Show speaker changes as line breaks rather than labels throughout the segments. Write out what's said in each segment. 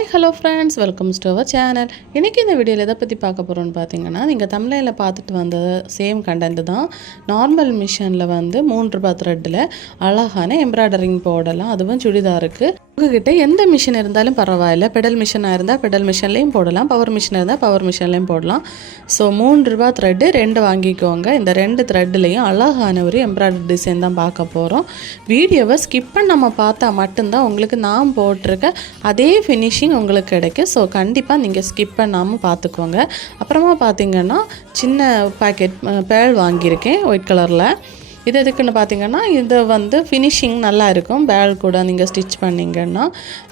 Hi hello friends welcome to our channel இன்றைக்கி இந்த வீடியோவில் எதை பற்றி பார்க்க போகிறோன்னு பார்த்தீங்கன்னா நீங்கள் தமிழில் பார்த்துட்டு வந்த சேம் கண்டென்ட் தான். நார்மல் மிஷினில் வந்து மூன்று ரூபாய் த்ரெட்டில் அழகான எம்ப்ராய்டரிங் போடலாம் அதுவும் சுடிதாருக்கு. உங்ககிட்ட எந்த மிஷின் இருந்தாலும் பரவாயில்ல. பெடல் மிஷினாக இருந்தால் பெடல் மிஷின்லேயும் போடலாம். பவர் மிஷின் இருந்தால் பவர் மிஷின்லேயும் போடலாம். ஸோ மூன்று ரூபா த்ரெட்டு ரெண்டு வாங்கிக்கோங்க. இந்த ரெண்டு த்ரெட்லேயும் அழகான ஒரு எம்ப்ராய்டரி டிசைன் தான் பார்க்க போகிறோம் வீடியோவை ஸ்கிப் பண்ணாமல் பார்த்தா மட்டும்தான் உங்களுக்கு நான் போட்டிருக்க அதே ஃபினிஷிங் உங்களுக்கு கிடைக்கும். ஸோ கண்டிப்பாக நீங்கள் ஸ்கிப் பண்ணாமல் பார்த்துக்கோங்க. அப்புறமா பார்த்தீங்கன்னா சின்ன பாக்கெட் பேல் வாங்கியிருக்கேன் ஒயிட் கலரில் இது எதுக்குன்னு பார்த்தீங்கன்னா இது வந்து ஃபினிஷிங் நல்லா இருக்கும். பேல் கூட நீங்கள் ஸ்டிச் பண்ணிங்கன்னா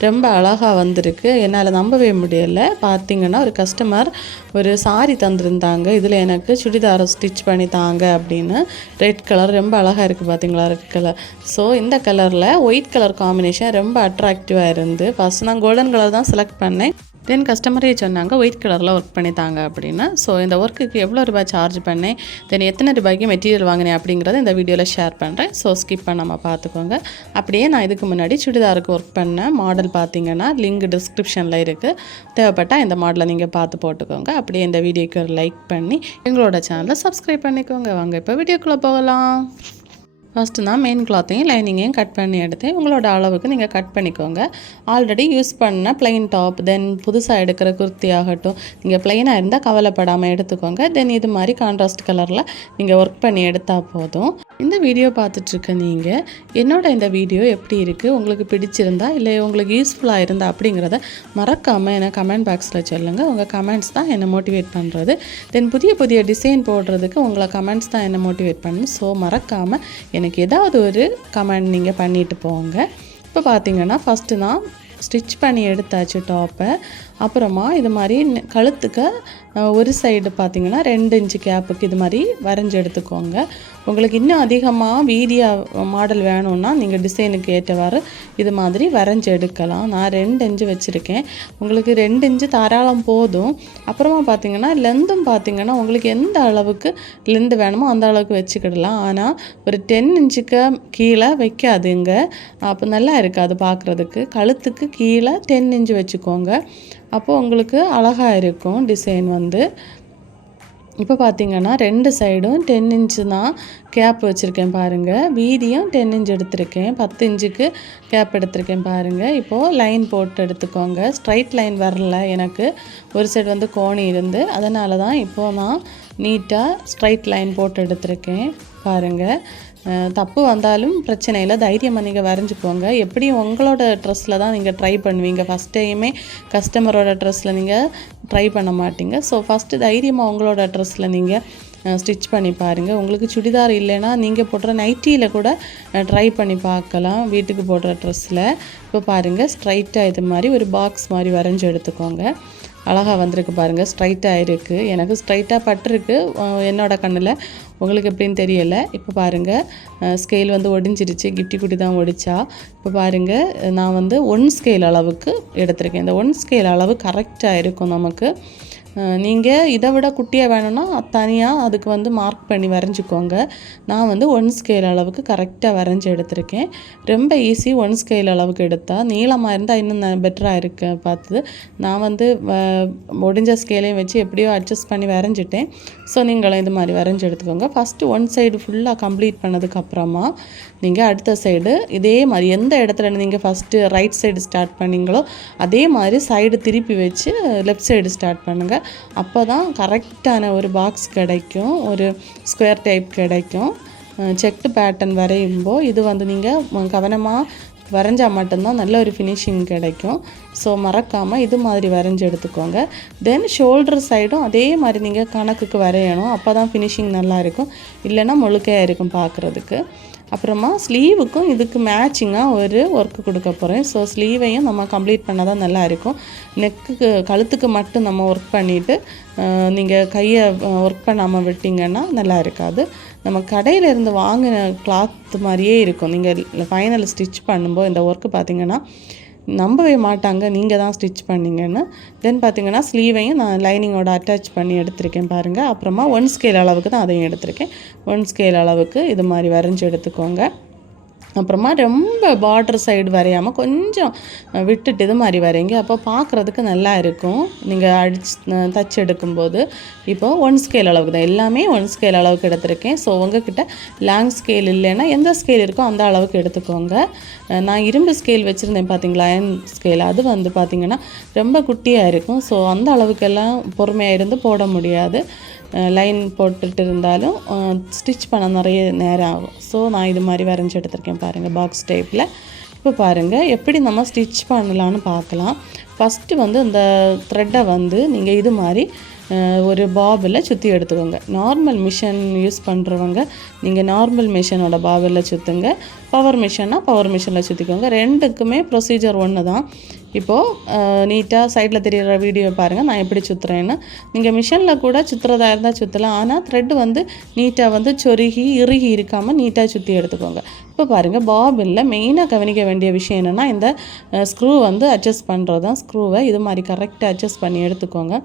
ரொம்ப அழகாக வந்திருக்கு. என்னால் நம்பவே முடியலை. பார்த்தீங்கன்னா ஒரு கஸ்டமர் ஒரு சாரி தந்திருந்தாங்க. இதில் எனக்கு சுடிதாரை ஸ்டிச் பண்ணி தாங்க அப்படின்னு. ரெட் கலர் ரொம்ப அழகாக இருக்குது பார்த்தீங்களா ரெட் கலர் ஸோ இந்த கலரில் ஒயிட் கலர் காம்பினேஷன் ரொம்ப அட்ராக்டிவாக இருந்து ஃபஸ்ட் நான் கோல்டன் கலர் தான் செலக்ட் பண்ணேன். தென் கஸ்டமரே சொன்னாங்க ஒயிட் கலரில் ஒர்க் பண்ணித்தாங்க அப்படின்னா. ஸோ இந்த ஒர்க்குக்கு எவ்வளோ ரூபாய் சார்ஜ் பண்ணேன்? தென் எத்தனை ரூபாய்க்கு மெட்டீரியல் வாங்கினேன்? அப்படிங்கிறத இந்த வீடியோவில் ஷேர் பண்ணுறேன் ஸோ ஸ்கிப் பண்ணாமல் பார்த்துக்கோங்க. அப்படியே நான் இதுக்கு முன்னாடி சுடிதாருக்கு ஒர்க் பண்ண மாடல் பார்த்தீங்கன்னா லிங்க் டிஸ்கிரிப்ஷனில் இருக்குது தேவைப்பட்டால் இந்த மாடலை நீங்கள் பார்த்து போட்டுக்கோங்க. அப்படியே இந்த வீடியோக்கு ஒரு லைக் பண்ணி எங்களோட சேனலை சப்ஸ்கிரைப் பண்ணிக்கோங்க. வாங்க இப்போ வீடியோக்குள்ளே போகலாம். ஃபஸ்ட்டு நான் மெயின் கிளாத்தையும் லைனிங்கையும் கட் பண்ணி எடுத்து உங்களோட அளவுக்கு நீங்கள் கட் பண்ணிக்கோங்க. ஆல்ரெடி யூஸ் பண்ண பிளெயின் டாப் தென் புதுசாக எடுக்கிற குர்த்தி ஆகட்டும் நீங்கள் ப்ளைனாக இருந்தால் கவலைப்படாமல் எடுத்துக்கோங்க. தென் இது மாதிரி கான்ட்ராஸ்ட் கலரில் நீங்கள் ஒர்க் பண்ணி எடுத்தால் போதும். இந்த வீடியோ பார்த்துட்ருக்க நீங்கள் என்னோட இந்த வீடியோ எப்படி இருக்குது உங்களுக்கு பிடிச்சிருந்தா இல்லை உங்களுக்கு யூஸ்ஃபுல்லாக இருந்தால் அப்படிங்கிறத மறக்காமல் என்னை கமெண்ட் பாக்ஸில் சொல்லுங்கள் உங்கள் கமெண்ட்ஸ் தான் என்னை மோட்டிவேட் பண்ணுறது தென் புதிய புதிய டிசைன் போடுறதுக்கு உங்களை கமெண்ட்ஸ் தான் என்னை மோட்டிவேட் பண்ணும். ஸோ மறக்காமல் எனக்கு ஏதாவது ஒரு கமெண்ட் நீங்கள் பண்ணிட்டு போங்க. இப்போ பார்த்தீங்கன்னா ஃபஸ்ட்டு நான் ஸ்டிச் பண்ணி எடுத்தாச்சு டாப்பை அப்புறமா இது மாதிரி கழுத்துக்கு ஒரு சைடு பார்த்திங்கன்னா ரெண்டு இன்ச்சு கேப்புக்கு இது மாதிரி வரைஞ்சி எடுத்துக்கோங்க. உங்களுக்கு இன்னும் அதிகமாக வீடியோ மாடல் வேணும்னா நீங்கள் டிசைனுக்கு ஏற்றவாறு இது மாதிரி வரைஞ்சி எடுக்கலாம். நான் ரெண்டு இன்ச்சு வச்சுருக்கேன். உங்களுக்கு ரெண்டு இன்ச்சு தாராளம் போதும். அப்புறமா பார்த்தீங்கன்னா லென்த்தும் பார்த்தீங்கன்னா உங்களுக்கு எந்த அளவுக்கு லென்த் வேணுமோ அந்த அளவுக்கு வச்சுக்கிடலாம். ஆனால் ஒரு டென் இன்ச்சுக்கு கீழே வைக்காதுங்க. அப்போ நல்லா இருக்காது பார்க்குறதுக்கு கழுத்துக்கு கீழே டென் இன்ச்சு வச்சுக்கோங்க. அப்போது உங்களுக்கு அழகாக இருக்கும் டிசைன் வந்து. இப்போ பார்த்தீங்கன்னா ரெண்டு சைடும் டென் இன்ச்சு தான் கேப் வச்சுருக்கேன் பாருங்கள் வீதியும் டென் இன்ச் எடுத்திருக்கேன். பத்து இன்ச்சுக்கு கேப் எடுத்திருக்கேன் பாருங்கள் இப்போது லைன் போட்டு எடுத்துக்கோங்க. ஸ்ட்ரைட் லைன் வரல எனக்கு. ஒரு சைடு வந்து கோணி இருந்து. அதனால தான் இப்போது நான் நீட்டாக ஸ்ட்ரைட் லைன் போட்டு எடுத்திருக்கேன் பாருங்கள் தப்பு வந்தாலும் பிரச்சனை இல்லை தைரியமாக நீங்கள் வரைஞ்சிக்கோங்க. எப்படியும் உங்களோட ட்ரெஸ்ஸில் தான் நீங்கள் ட்ரை பண்ணுவீங்க. ஃபஸ்ட் டைமே கஸ்டமரோட ட்ரெஸ்ஸில் நீங்கள் ட்ரை பண்ண மாட்டீங்க. ஸோ ஃபஸ்ட்டு தைரியமாக உங்களோட ட்ரெஸ்ஸில் நீங்கள் ஸ்டிச் பண்ணி பாருங்கள் உங்களுக்கு சுடிதார் இல்லைன்னா நீங்கள் போடுற நைட்டியில் கூட ட்ரை பண்ணி பார்க்கலாம். வீட்டுக்கு போடுற ட்ரெஸ்ஸில் இப்போ பாருங்கள் ஸ்ட்ரைட்டாக இது மாதிரி ஒரு பாக்ஸ் மாதிரி வரைஞ்சி எடுத்துக்கோங்க. அழகாக வந்திருக்கு பாருங்கள் ஸ்ட்ரைட்டாக இருக்குது எனக்கு ஸ்ட்ரைட்டாக பட்டிருக்கு. என்னோடய கண்ணில். உங்களுக்கு எப்படின்னு தெரியலை. இப்போ பாருங்கள் ஸ்கேல் வந்து ஒடிஞ்சிருச்சு கிஃப்டி குட்டி தான் ஒடிச்சா. இப்போ பாருங்கள் நான் வந்து ஒன் ஸ்கேல் அளவுக்கு எடுத்திருக்கேன். இந்த ஒன் ஸ்கேல் அளவு கரெக்டாக இருக்கும் நமக்கு. நீங்கள் இதை விட குட்டியாக வேணும்னா தனியாக அதுக்கு வந்து மார்க் பண்ணி வரைஞ்சிக்கோங்க. நான் வந்து ஒன் ஸ்கேல் அளவுக்கு கரெக்டாக வரைஞ்சி எடுத்திருக்கேன். ரொம்ப ஈஸி ஒன் ஸ்கேல் அளவுக்கு எடுத்தால் நீளமாக இருந்தால் இன்னும் பெட்டராக இருக்கு பார்த்து நான் வந்து வ- முடிஞ்ச ஸ்கேலையும் வச்சு எப்படியோ அட்ஜஸ்ட் பண்ணி வரைஞ்சிட்டேன். ஸோ நீங்களும் இது மாதிரி வரைஞ்சி எடுத்துக்கோங்க. ஃபஸ்ட்டு ஒன் சைடு ஃபுல்லாக கம்ப்ளீட் பண்ணதுக்கப்புறமா நீங்கள் அடுத்த சைடு இதே மாதிரி எந்த இடத்துல நீங்கள் ஃபஸ்ட்டு ரைட் சைடு ஸ்டார்ட் பண்ணீங்களோ அதே மாதிரி சைடு திருப்பி வச்சு லெஃப்ட் சைடு ஸ்டார்ட் பண்ணுங்கள் அப்போ தான் கரெக்டான ஒரு பாக்ஸ் கிடைக்கும் ஒரு ஸ்கொயர் டைப் கிடைக்கும். செக்டு பேட்டர்ன் வரையும்போது இது வந்து நீங்கள் கவனமாக வரைஞ்சால் மட்டும்தான் நல்ல ஒரு ஃபினிஷிங் கிடைக்கும். ஸோ மறக்காமல் இது மாதிரி வரைஞ்சி எடுத்துக்கோங்க. தென் ஷோல்டர் சைடும் அதே மாதிரி நீங்கள் கணக்குக்கு வரையணும். அப்போ தான் ஃபினிஷிங் நல்லா இருக்கும். இல்லைன்னா முழுக்கையாக இருக்கும் பார்க்குறதுக்கு. அப்புறமா ஸ்லீவுக்கும் இதுக்கு மேட்சிங்காக ஒரு ஒர்க்கு கொடுக்க போகிறேன் ஸோ ஸ்லீவையும் நம்ம கம்ப்ளீட் பண்ணால் தான் நல்லா இருக்கும். நெக்குக்கு கழுத்துக்கு மட்டும் நம்ம ஒர்க் பண்ணிவிட்டு நீங்கள் கையை ஒர்க் பண்ணாமல் விட்டிங்கன்னா நல்லா இருக்காது. நம்ம கடையில் இருந்து வாங்கின கிளாத் மாதிரியே இருக்கும். நீங்கள் ஃபைனல் ஸ்டிச் பண்ணும்போது இந்த ஒர்க்கு பார்த்தீங்கன்னா நம்பவே மாட்டாங்க. நீங்கள் தான் ஸ்டிச் பண்ணீங்கன்னு. தென் பார்த்தீங்கன்னா ஸ்லீவையும் நான் லைனிங்கோட அட்டாச் பண்ணி எடுத்திருக்கேன் பாருங்கள் அப்புறமா ஒன் ஸ்கேல் அளவுக்கு தான் அதையும் எடுத்திருக்கேன். ஒன் ஸ்கேல் அளவுக்கு இது மாதிரி வரைஞ்சி எடுத்துக்கோங்க. அப்புறமா ரொம்ப பார்டர் சைடு வரையாமல் கொஞ்சம் விட்டுட்டு இது மாதிரி வரைங்க அப்போ பார்க்குறதுக்கு நல்லா இருக்கும். நீங்கள் அடிச்சு தச்சு எடுக்கும்போது இப்போ ஒன் ஸ்கேல் அளவுக்கு தான். எல்லாமே ஒன் ஸ்கேல் அளவுக்கு எடுத்திருக்கேன். ஸோ உங்ககிட்ட லாங் ஸ்கேல் இல்லைன்னா எந்த ஸ்கேல் இருக்கோ அந்த அளவுக்கு எடுத்துக்கோங்க. நான் இரும்பு ஸ்கேல் வச்சுருந்தேன் பார்த்தீங்களா அயன் ஸ்கேல் அது வந்து பார்த்திங்கன்னா ரொம்ப குட்டியாக இருக்கும். ஸோ அந்த அளவுக்கெல்லாம் பொறுமையாக இருந்து போட முடியாது. லைன் போட்டுட்டு இருந்தாலும் ஸ்டிச் பண்ண நிறைய நேரம் ஆகும் ஸோ நான் இது மாதிரி வரைஞ்சி எடுத்திருக்கேன் பாருங்கள் பாக்ஸ் டைப்பில் இப்போ பாருங்கள் எப்படி நம்ம ஸ்டிச் பண்ணலான்னு பார்க்கலாம் ஃபஸ்ட்டு வந்து இந்த த்ரெட்டை வந்து நீங்கள் இது மாதிரி ஒரு பாபில் சுற்றி எடுத்துக்கோங்க நார்மல் மிஷின் யூஸ் பண்ணுறவங்க நீங்கள் நார்மல் மிஷினோட பாபில் சுற்றுங்க பவர் மிஷின்னா பவர் மிஷினில் சுற்றிக்கோங்க ரெண்டுக்குமே ப்ரொசீஜர் ஒன்று தான் இப்போது நீட்டாக சைடில் தெரியிற வீடியோ பாருங்கள் நான் எப்படி சுற்றுறேன்னு நீங்கள் மிஷினில் கூட சுற்றுறதா இருந்தால் சுற்றலாம் ஆனால் த்ரெட் வந்து நீட்டாக வந்து சொருகி இறுகி இருக்காமல் நீட்டாக சுற்றி எடுத்துக்கோங்க. இப்போ பாருங்கள் பாபினில் மெயினாக கவனிக்க வேண்டிய விஷயம் என்னென்னா இந்த ஸ்க்ரூ வந்து அட்ஜஸ்ட் பண்ணுறது தான் ஸ்க்ரூவை இது மாதிரி கரெக்டாக அட்ஜஸ்ட் பண்ணி எடுத்துக்கோங்க.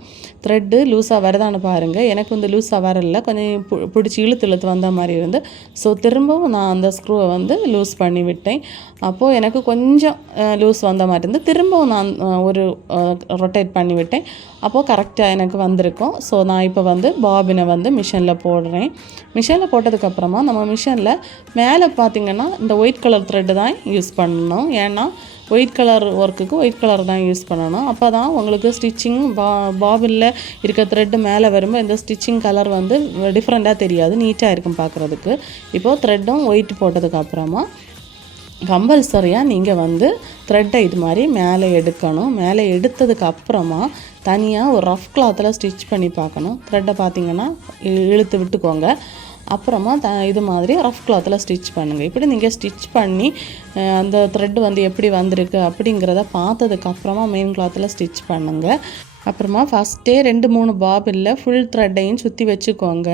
த்ரெட்டு லூஸாக வரதான்னு பாருங்கள் எனக்கு வந்து லூஸாக வரல. கொஞ்சம் பு- பிடிச்சி இழுத்து இழுத்து வந்த மாதிரி இருந்து. ஸோ திரும்பவும் நான் அந்த ஸ்க்ரூவை வந்து லூஸ் பண்ணி விட்டேன். அப்போது எனக்கு கொஞ்சம் லூஸ் வந்த மாதிரி இருந்து. திரும்பவும் நான் ஒரு ரொட்டேட் பண்ணி விட்டேன். அப்போது கரெக்டாக எனக்கு வந்திருக்கும். ஸோ நான் இப்போ வந்து பாபினை வந்து மிஷினில் போடுறேன். மிஷினில் போட்டதுக்கப்புறமா நம்ம மிஷினில் மேலே பார்த்தீங்கன்னா இந்த ஒயிட் கலர் த்ரெட்டு தான் யூஸ் பண்ணணும். ஏன்னா ஒயிட் கலர் ஒர்க்குக்கு ஒயிட் கலர் தான் யூஸ் பண்ணணும். அப்போ தான் உங்களுக்கு ஸ்டிச்சிங் பா பாபினில் இருக்க த்ரெட்டு மேலே வரும்போது இந்த ஸ்டிச்சிங் கலர் வந்து டிஃப்ரெண்ட்டாக தெரியாது. நீட்டாக இருக்கும் பார்க்குறதுக்கு இப்போது த்ரெட்டும் ஒயிட் போட்டதுக்கு அப்புறமா கம்பல்சரியாக நீங்கள் வந்து த்ரெட்டை இது மாதிரி மேலே எடுக்கணும். மேலே எடுத்ததுக்கு அப்புறமா தனியாக ஒரு ரஃப் கிளாத்தில் ஸ்டிச் பண்ணி பார்க்கணும். த்ரெட்டை பார்த்தீங்கன்னா இ- இழுத்து விட்டுக்கோங்க. அப்புறமா த இது மாதிரி ரஃப் கிளாத்தில் ஸ்டிச் பண்ணுங்கள் இப்படி நீங்கள் ஸ்டிச் பண்ணி அந்த த்ரெட் வந்து எப்படி வந்திருக்கு அப்படிங்கிறத பார்த்ததுக்கப்புறமா மெயின் கிளாத்தில் ஸ்டிச் பண்ணுங்கள் அப்புறமா ஃபஸ்ட்டே ரெண்டு மூணு பாபிளில் ஃபுல் த்ரெட்டையும் சுற்றி வச்சுக்கோங்க.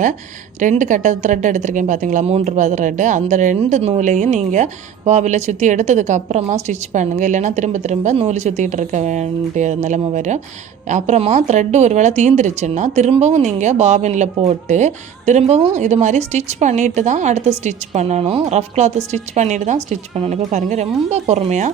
ரெண்டு கட்ட த்ரெட் எடுத்திருக்கேன் பார்த்தீங்களா மூன்று ரூபா த்ரெட்டு அந்த ரெண்டு நூலையும் நீங்கள் பாபில் சுற்றி எடுத்ததுக்கு அப்புறமா ஸ்டிச் பண்ணுங்கள் இல்லைன்னா திரும்ப திரும்ப நூல் சுற்றிக்கிட்டு இருக்க வேண்டிய நிலைமை வரும். அப்புறமா த்ரெட்டு ஒரு வேளை தீந்துருச்சுன்னா திரும்பவும் நீங்கள் பாபினில் போட்டு திரும்பவும் இது மாதிரி ஸ்டிச் பண்ணிட்டு தான் அடுத்து ஸ்டிச் பண்ணணும். ரஃப் கிளாத்து ஸ்டிச் பண்ணிட்டு தான் ஸ்டிச் பண்ணணும். இப்போ பாருங்கள் ரொம்ப பொறுமையாக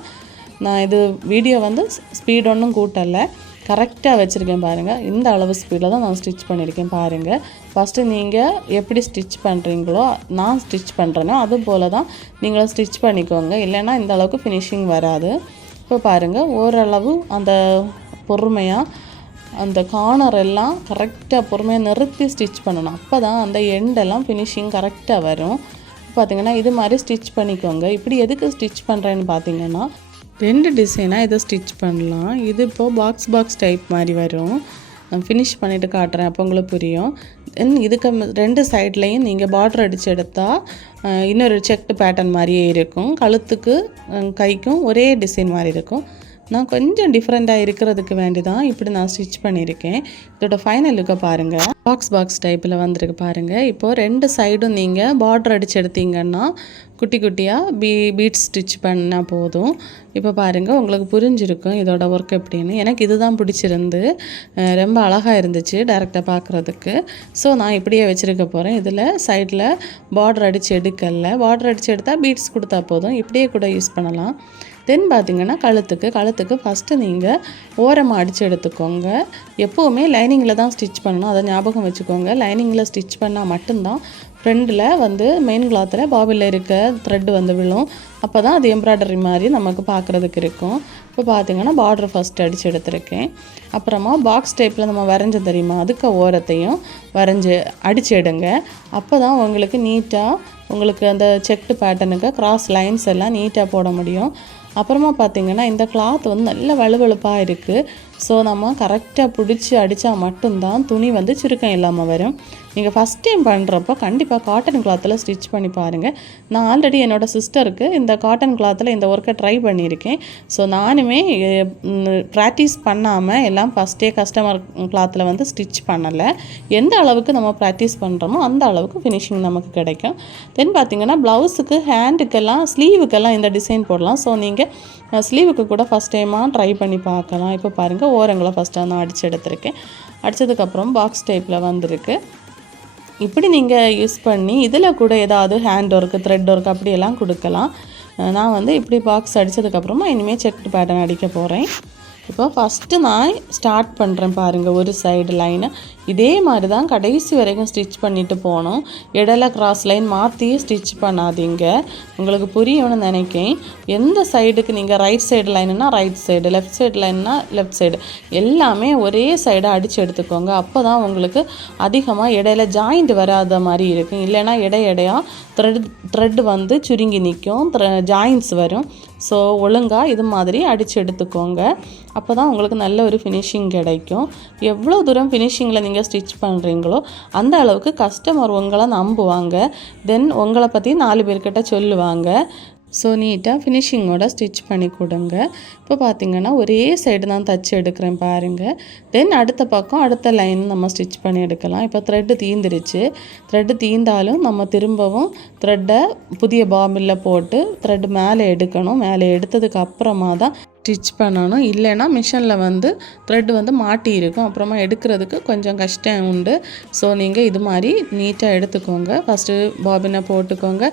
நான் இது வீடியோ வந்து ஸ்பீட் ஒன்றும் கூட்டலை. கரெக்டாக வச்சுருக்கேன் பாருங்கள் இந்த அளவு ஸ்பீடில் தான் நான் ஸ்டிச் பண்ணியிருக்கேன் பாருங்கள் ஃபஸ்ட்டு நீங்கள் எப்படி ஸ்டிச் பண்ணுறீங்களோ நான் ஸ்டிச் பண்ணுறேனோ அது போல் தான் நீங்களும் ஸ்டிச் பண்ணிக்கோங்க. இல்லைன்னா இந்த அளவுக்கு ஃபினிஷிங் வராது. இப்போ பாருங்கள் ஓரளவு அந்த பொறுமையாக அந்த கார்னர் எல்லாம் கரெக்டாக பொறுமையாக நிறுத்தி ஸ்டிச் பண்ணணும். அப்போ தான் அந்த எண்டெல்லாம் ஃபினிஷிங் கரெக்டாக வரும். பார்த்தீங்கன்னா இது மாதிரி ஸ்டிச் பண்ணிக்கோங்க. இப்படி எதுக்கு ஸ்டிச் பண்ணுறேன்னு பார்த்தீங்கன்னா ரெண்டு டிசைனாக இதை ஸ்டிச் பண்ணலாம். இது இப்போது பாக்ஸ் பாக்ஸ் டைப் மாதிரி வரும். நான் ஃபினிஷ் பண்ணிவிட்டு காட்டுறேன் அப்போ உங்களுக்கு புரியும். தென் இதுக்கு ரெண்டு சைட்லேயும் நீங்கள் பார்டர் அடித்து எடுத்தால் இன்னொரு செக்டு பேட்டர்ன் மாதிரியே இருக்கும். கழுத்துக்கு கைக்கும் ஒரே டிசைன் மாதிரி இருக்கும். நான் கொஞ்சம் டிஃப்ரெண்ட்டாக இருக்கிறதுக்கு வேண்டி தான் இப்படி நான் ஸ்டிச் பண்ணியிருக்கேன். இதோட ஃபைனல் லுக்கை பாருங்கள் பாக்ஸ் பாக்ஸ் டைப்பில் வந்திருக்கு பாருங்கள் இப்போது ரெண்டு சைடும் நீங்கள் பார்டர் அடித்து எடுத்தீங்கன்னா குட்டி குட்டியாக பீ பீட் ஸ்டிச் பண்ணால் போதும். இப்போ பாருங்கள் உங்களுக்கு புரிஞ்சிருக்கும் இதோட ஒர்க் எப்படின்னு. எனக்கு இதுதான் பிடிச்சிருந்து ரொம்ப அழகாக இருந்துச்சு டேரெக்டாக பார்க்குறதுக்கு ஸோ நான் இப்படியே வச்சுருக்க போகிறேன் இதில் சைடில் பார்டர் அடித்து எடுக்கல. பார்டர் அடித்து எடுத்தால் பீட்ஸ் கொடுத்தா போதும். இப்படியே கூட யூஸ் பண்ணலாம். தென் பார்த்தீங்கன்னா கழுத்துக்கு கழுத்துக்கு ஃபஸ்ட்டு நீங்கள் ஓரமாக அடித்து எடுத்துக்கோங்க. எப்போவுமே லைனிங்கில் தான் ஸ்டிச் பண்ணணும். அதை ஞாபகம் வச்சுக்கோங்க. லைனிங்கில் ஸ்டிச் பண்ணால் மட்டும்தான் ஃப்ரெண்டில் வந்து மெயின் கிளாத்தில் பாபியில் இருக்க த்ரெட் வந்து விழும். அப்போ தான் அது எம்ப்ராய்டரி மாதிரி நமக்கு பார்க்குறதுக்கு இருக்கும். இப்போ பார்த்தீங்கன்னா பார்டர் ஃபஸ்ட் அடித்து எடுத்திருக்கேன். அப்புறமா பாக்ஸ் டைப்பில் நம்ம வரைஞ்ச தெரியுமா? அதுக்கு ஓரத்தையும் வரைஞ்சி அடித்து எடுங்க. அப்போ தான் உங்களுக்கு நீட்டாக உங்களுக்கு அந்த செக்டு பேட்டர்னுக்கு கிராஸ் லைன்ஸ் எல்லாம் நீட்டாக போட முடியும். அப்புறமா பார்த்தீங்கன்னா இந்த கிளாத் வந்து நல்ல வலுவழுப்பாக இருக்குது ஸோ நம்ம கரெக்டாக பிடிச்சி அடித்தா மட்டும்தான் துணி வந்து சுருக்கம் இல்லாமல் வரும். நீங்கள் ஃபஸ்ட் டைம் பண்ணுறப்போ கண்டிப்பாக காட்டன் கிளாத்தில் ஸ்டிச் பண்ணி பாருங்கள் நான் ஆல்ரெடி என்னோடய சிஸ்டருக்கு இந்த காட்டன் கிளாத்தில் இந்த ஒர்க்கை ட்ரை பண்ணியிருக்கேன். ஸோ நானுமே ப்ராக்டிஸ் பண்ணாமல் எல்லாம் ஃபஸ்ட்டே கஸ்டமர் கிளாத்தில் வந்து ஸ்டிச் பண்ணலை. எந்த அளவுக்கு நம்ம ப்ராக்டிஸ் பண்ணுறோமோ அந்த அளவுக்கு ஃபினிஷிங் நமக்கு கிடைக்கும். தென் பார்த்தீங்கன்னா ப்ளவுஸுக்கு ஹேண்டுக்கெல்லாம் ஸ்லீவுக்கெல்லாம் இந்த டிசைன் போடலாம். ஸோ நீங்கள் ஸ்லீவுக்கு கூட ஃபஸ்ட் டைமாக ட்ரை பண்ணி பார்க்கலாம். இப்போ பாருங்கள் ஓரங்களை ஃபஸ்ட்டாக நான் அடித்து எடுத்திருக்கேன். அடித்ததுக்கப்புறம் பாக்ஸ் டைப்பில் வந்திருக்கு. இப்படி நீங்கள் யூஸ் பண்ணி இதில் கூட ஏதாவது ஹேண்ட் ஒர்க்கு த்ரெட் ஒர்க் அப்படியெல்லாம் கொடுக்கலாம். நான் வந்து இப்படி பாக்ஸ் அடித்ததுக்கப்புறமா இனிமேல் செக்டு பேட்டர்ன் அடிக்க போகிறேன் இப்போ ஃபஸ்ட்டு நான் ஸ்டார்ட் பண்ணுறேன் பாருங்கள் ஒரு சைடு லைனை இதே மாதிரி தான் கடைசி வரைக்கும் ஸ்டிச் பண்ணிவிட்டு போகணும். இடையில கிராஸ் லைன் மாற்றி ஸ்டிச் பண்ணாதீங்க. உங்களுக்கு புரியும்னு நினைக்கேன் எந்த சைடுக்கு நீங்கள் ரைட் சைடு லைனுனா ரைட் சைடு லெஃப்ட் சைடு லைன்னா லெஃப்ட் சைடு எல்லாமே ஒரே சைடாக அடித்து எடுத்துக்கோங்க. அப்போ தான் உங்களுக்கு அதிகமாக இடையில ஜாயிண்ட் வராத மாதிரி இருக்கும். இல்லைன்னா இடை இடையாக த்ரெட் த்ரெட் வந்து சுருங்கி நிற்கும். ஜாயின்ஸ் வரும். ஸோ ஒழுங்காக இது மாதிரி அடித்து எடுத்துக்கோங்க. அப்போ தான் உங்களுக்கு நல்ல ஒரு ஃபினிஷிங் கிடைக்கும். எவ்வளோ தூரம் ஃபினிஷிங்கில் நீங்கள் ஸ்டிச் பண்ணுறீங்களோ அந்த அளவுக்கு கஸ்டமர் உங்களை நம்புவாங்க. தென் உங்களை பற்றி நாலு பேர்கிட்ட சொல்லுவாங்க. ஸோ நீட்டாக ஃபினிஷிங்கோட ஸ்டிச் பண்ணி கொடுங்க. இப்போ பார்த்தீங்கன்னா ஒரே சைடு தான் தச்சு எடுக்கிறேன் பாருங்கள் தென் அடுத்த பக்கம் அடுத்த லைன் நம்ம ஸ்டிச் பண்ணி எடுக்கலாம். இப்போ த்ரெட்டு தீந்துருச்சு. த்ரெட்டு தீந்தாலும் நம்ம திரும்பவும் த்ரெட்டை புதிய பாபிலில் போட்டு த்ரெட் மேலே எடுக்கணும். மேலே எடுத்ததுக்கு அப்புறமா தான் ஸ்டிச் பண்ணணும். இல்லைன்னா மிஷினில் வந்து த்ரெட் வந்து மாட்டி இருக்கும் அப்புறமா எடுக்கிறதுக்கு கொஞ்சம் கஷ்டம் உண்டு. ஸோ நீங்கள் இது மாதிரி நீட்டாக எடுத்துக்கோங்க. ஃபஸ்ட்டு பாபினை போட்டுக்கோங்க.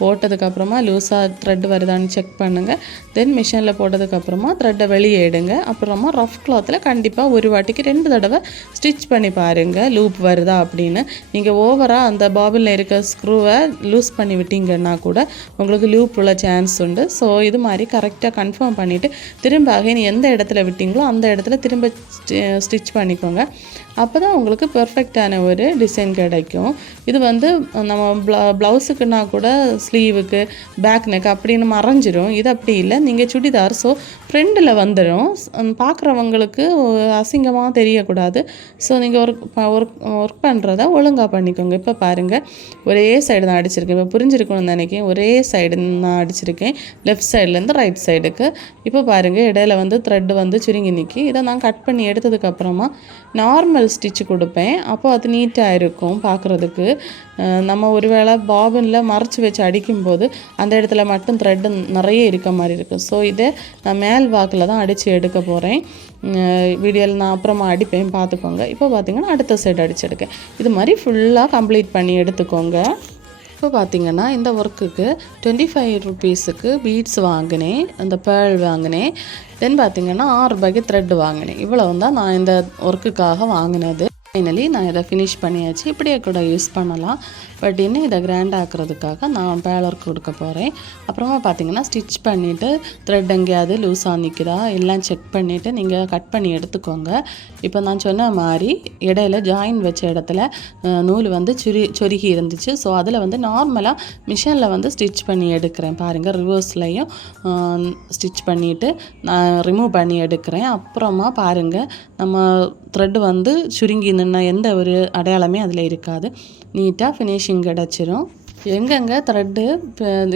போட்டதுக்கப்புறமா லூஸாக த்ரெட் வருதான்னு செக் பண்ணுங்கள் தென் மிஷினில் போட்டதுக்கப்புறமா த்ரெட்டை வெளியே எடுங்க. அப்புறமா ரஃப் கிளாத்தில் கண்டிப்பாக ஒரு வாட்டிக்கு ரெண்டு தடவை ஸ்டிச் பண்ணி பாருங்கள் லூப் வருதா அப்படின்னு. நீங்கள் ஓவராக அந்த பாபிளில் இருக்க ஸ்க்ரூவை லூஸ் பண்ணி விட்டீங்கன்னா கூட உங்களுக்கு லூப் உள்ள சான்ஸ் உண்டு. ஸோ இது மாதிரி கரெக்டாக கன்ஃபார்ம் பண்ணிவிட்டு திரும்ப அகைன் எந்த இடத்துல விட்டீங்களோ அந்த இடத்துல திரும்ப ஸ்டிச் பண்ணிக்கோங்க. அப்போ தான் உங்களுக்கு பெர்ஃபெக்டான ஒரு டிசைன் கிடைக்கும். இது வந்து நம்ம ப்ள ப்ளவுஸுக்குன்னா கூட ஸ்லீவுக்கு பேக் நெக் அப்படின்னு மறைஞ்சிரும் இது அப்படி இல்லை. நீங்கள் சுடிதார் ஸோ ஃப்ரெண்டில் வந்துடும் பார்க்குறவங்களுக்கு அசிங்கமாக தெரியக்கூடாது. ஸோ நீங்கள் ஒர்க் ஒர்க் ஒர்க் பண்ணுறத ஒழுங்காக பண்ணிக்கோங்க. இப்போ பாருங்கள் ஒரே சைடு தான் அடிச்சிருக்கேன். இப்போ புரிஞ்சிருக்கணும்னு நினைக்கிறேன். ஒரே சைடு நான் அடிச்சிருக்கேன். லெஃப்ட் சைட்லேருந்து ரைட் சைடுக்கு இப்போ பாருங்கள் இடையில வந்து த்ரெட்டு வந்து சுருங்கி நிற்கி இதை நான் கட் பண்ணி எடுத்ததுக்கப்புறமா நார்மல் ஸ்டிச் கொடுப்பேன். அப்போ அது நீட்டாக இருக்கும் பார்க்குறதுக்கு நம்ம ஒருவேளை பாபினில் மறைச்சி வச்சு அடிக்கும்போது அந்த இடத்துல மட்டும் த்ரெட்டு நிறைய இருக்க மாதிரி இருக்கும். ஸோ இதை நான் மேலே வாக்கில் தான் அடித்து எடுக்க போகிறேன் வீடியோவில் நான் அப்புறமா அடிப்பேன். பார்த்துக்கோங்க. இப்போ பார்த்தீங்கன்னா அடுத்த சைடு அடித்து எடுக்கேன். இது மாதிரி ஃபுல்லாக கம்ப்ளீட் பண்ணி எடுத்துக்கோங்க. இப்போ பார்த்திங்கன்னா இந்த ஒர்க்குக்கு டுவெண்ட்டி ஃபைவ் ருபீஸுக்கு பீட்ஸ் வாங்கினேன். அந்த பேர்ல் வாங்கினேன். தென் பார்த்திங்கன்னா ஆறு ரூபாய்க்கு த்ரெட் வாங்கினேன். இவ்வளோ தான் நான் இந்த ஒர்க்குக்காக வாங்கினது. ஃபைனலி நான் இதை ஃபினிஷ் பண்ணியாச்சு. இப்படியே கூட யூஸ் பண்ணலாம். பட் இன்னும் இதை கிராண்ட் ஆக்கிறதுக்காக நான் பேலர் கொடுக்க போகிறேன் அப்புறமா பார்த்தீங்கன்னா ஸ்டிச் பண்ணிவிட்டு த்ரெட் எங்கேயாவது லூஸாக நிற்குதா எல்லாம் செக் பண்ணிவிட்டு நீங்கள் கட் பண்ணி எடுத்துக்கோங்க. இப்போ நான் சொன்ன மாதிரி இடையில ஜாயின் வச்ச இடத்துல நூல் வந்து சுரி சொருகி இருந்துச்சு. ஸோ அதில் வந்து நார்மலாக மிஷினில் வந்து ஸ்டிச் பண்ணி எடுக்கிறேன். பாருங்கள் ரிவர்ஸ்லையும் ஸ்டிச் பண்ணிவிட்டு நான் ரிமூவ் பண்ணி எடுக்கிறேன். அப்புறமா பாருங்கள் நம்ம த்ரெட் வந்து சுருங்கி நின்ன எந்த ஒரு அடையாளமே அதில் இருக்காது. நீட்டாக ஃபினிஷிங் கிடச்சிரும். எங்கெங்கே த்ரெட்டு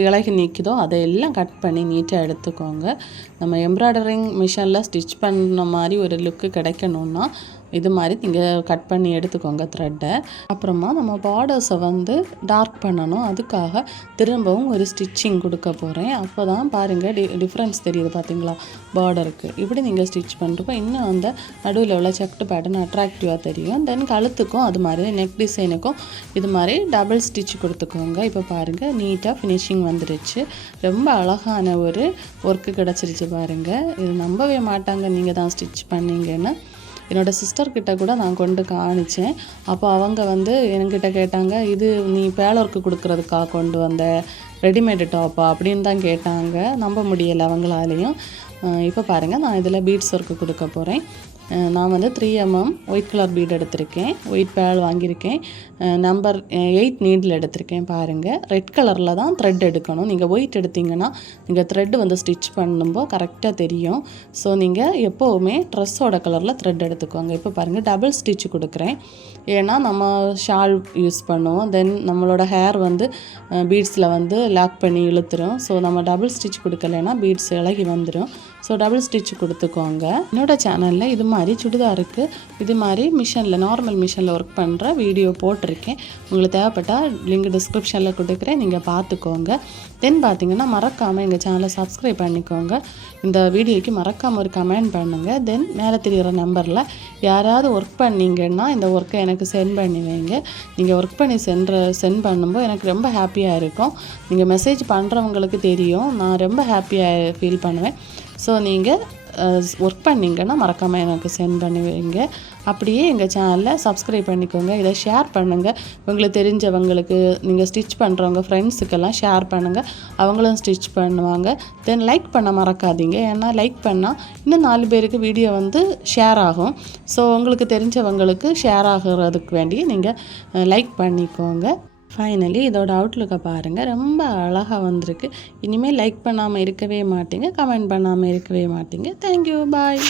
இலகி நிற்குதோ அதையெல்லாம் கட் பண்ணி நீட்டாக எடுத்துக்கோங்க. நம்ம எம்ப்ராய்டரிங் மிஷினில் ஸ்டிச் பண்ண மாதிரி ஒரு லுக்கு கிடைக்கணுன்னா இது மாதிரி நீங்கள் கட் பண்ணி எடுத்துக்கோங்க த்ரெட்டை அப்புறமா நம்ம பார்டர்ஸை வந்து டார்க் பண்ணணும். அதுக்காக திரும்பவும் ஒரு ஸ்டிச்சிங் கொடுக்க போகிறேன் அப்போ தான் பாருங்கள் டி டிஃப்ரென்ஸ் தெரியுது பார்த்தீங்களா பார்டருக்கு இப்படி நீங்கள் ஸ்டிச் பண்ணுறப்போ இன்னும் அந்த நடுவில் உள்ள செக்டு பேட்டர்ன் அட்ராக்டிவாக தெரியும். தென் கழுத்துக்கும் அது மாதிரி நெக் டிசைனுக்கும் இது மாதிரி டபுள் ஸ்டிச் கொடுத்துக்கோங்க. இப்போ பாருங்கள் நீட்டாக ஃபினிஷிங் வந்துடுச்சு ரொம்ப அழகான ஒரு ஒர்க்கு கிடச்சிருச்சு பாருங்கள் இது நம்பவே மாட்டாங்க நீங்கள் தான் ஸ்டிச் பண்ணீங்கன்னு. என்னோட சிஸ்டர்கிட்ட கூட நான் கொண்டு காணிச்சேன். அப்போ அவங்க வந்து என்கிட்ட கேட்டாங்க இது நீ பேலருக்கு கொடுக்குறதுக்காக கொண்டு வந்த? ரெடிமேடு டாப்பா அப்படின்னு தான் கேட்டாங்க. நம்ப முடியலை அவங்களாலேயும். இப்போ பாருங்கள் நான் இதில் பீட்ஸ் ஒர்க்கு கொடுக்க போகிறேன் நான் வந்து three MM white colour bead எடுத்திருக்கேன். ஒயிட் பேல் வாங்கியிருக்கேன். நம்பர் எயிட் நீடில் எடுத்திருக்கேன் பாருங்கள் ரெட் கலரில் தான் த்ரெட் எடுக்கணும். நீங்கள் ஒயிட் எடுத்தீங்கன்னா நீங்கள் த்ரெட் வந்து ஸ்டிச் பண்ணும்போது கரெக்டாக தெரியும். ஸோ நீங்கள் எப்போவுமே ட்ரெஸ்ஸோட கலரில் த்ரெட் எடுத்துக்கோங்க. இப்போ பாருங்கள் டபுள் ஸ்டிச் கொடுக்குறேன். ஏன்னா நம்ம ஷால் யூஸ் பண்ணுவோம். தென் நம்மளோட ஹேர் வந்து பீட்ஸில் வந்து லாக் பண்ணி இழுத்துரும். ஸோ நம்ம டபுள் ஸ்டிச் கொடுக்கலைன்னா பீட்ஸ் இலகி வந்துடும் ஸோ டபுள் ஸ்டிச் கொடுத்துக்கோங்க. என்னோடய சேனலில் இது மாதிரி சுடிதாருக்கு இது மாதிரி மிஷினில் நார்மல் மிஷினில் ஒர்க் பண்ணுற வீடியோ போட்டிருக்கேன். உங்களுக்கு தேவைப்பட்டால் லிங்க் டிஸ்கிரிப்ஷனில் கொடுக்குறேன். நீங்கள் பார்த்துக்கோங்க. தென் பார்த்தீங்கன்னா மறக்காமல் எங்கள் சேனலை சப்ஸ்கிரைப் பண்ணிக்கோங்க. இந்த வீடியோக்கு மறக்காமல் ஒரு கமெண்ட் பண்ணுங்கள் தென் மேலே தெரிகிற நம்பரில் யாராவது ஒர்க் பண்ணிங்கன்னா இந்த ஒர்க்கை எனக்கு சென்ட் பண்ணி வைங்க. நீங்கள் ஒர்க் பண்ணி சென்ற சென்ட் பண்ணும்போது எனக்கு ரொம்ப ஹாப்பியாக இருக்கும். நீங்கள் மெசேஜ் பண்ணுறவங்களுக்கு தெரியும். நான் ரொம்ப ஹாப்பியாக ஃபீல் பண்ணுவேன். ஸோ நீங்கள் ஒர்க் பண்ணிங்கன்னா மறக்காமல் எனக்கு சென்ட் பண்ணி வைங்க. அப்படியே எங்கள் சேனலை சப்ஸ்கிரைப் பண்ணிக்கோங்க. இதை ஷேர் பண்ணுங்கள் உங்களுக்கு தெரிஞ்சவங்களுக்கு நீங்கள் ஸ்டிச் பண்ணுறவங்க ஃப்ரெண்ட்ஸுக்கெல்லாம் ஷேர் பண்ணுங்கள் அவங்களும் ஸ்டிச் பண்ணுவாங்க. தென் லைக் பண்ண மறக்காதீங்க. ஏன்னா லைக் பண்ணால் இன்னும் நாலு பேருக்கு வீடியோ வந்து ஷேர் ஆகும். ஸோ உங்களுக்கு தெரிஞ்சவங்களுக்கு ஷேர் ஆகிறதுக்கு வேண்டி நீங்கள் லைக் பண்ணிக்கோங்க. ஃபைனலி இதோட அவுட்லுக்கை பாருங்கள் ரொம்ப அழகாக வந்திருக்கு. இனிமேல் லைக் பண்ணாமல் இருக்கவே மாட்டீங்க கமெண்ட் பண்ணாமல் இருக்கவே மாட்டீங்க. Thank you bye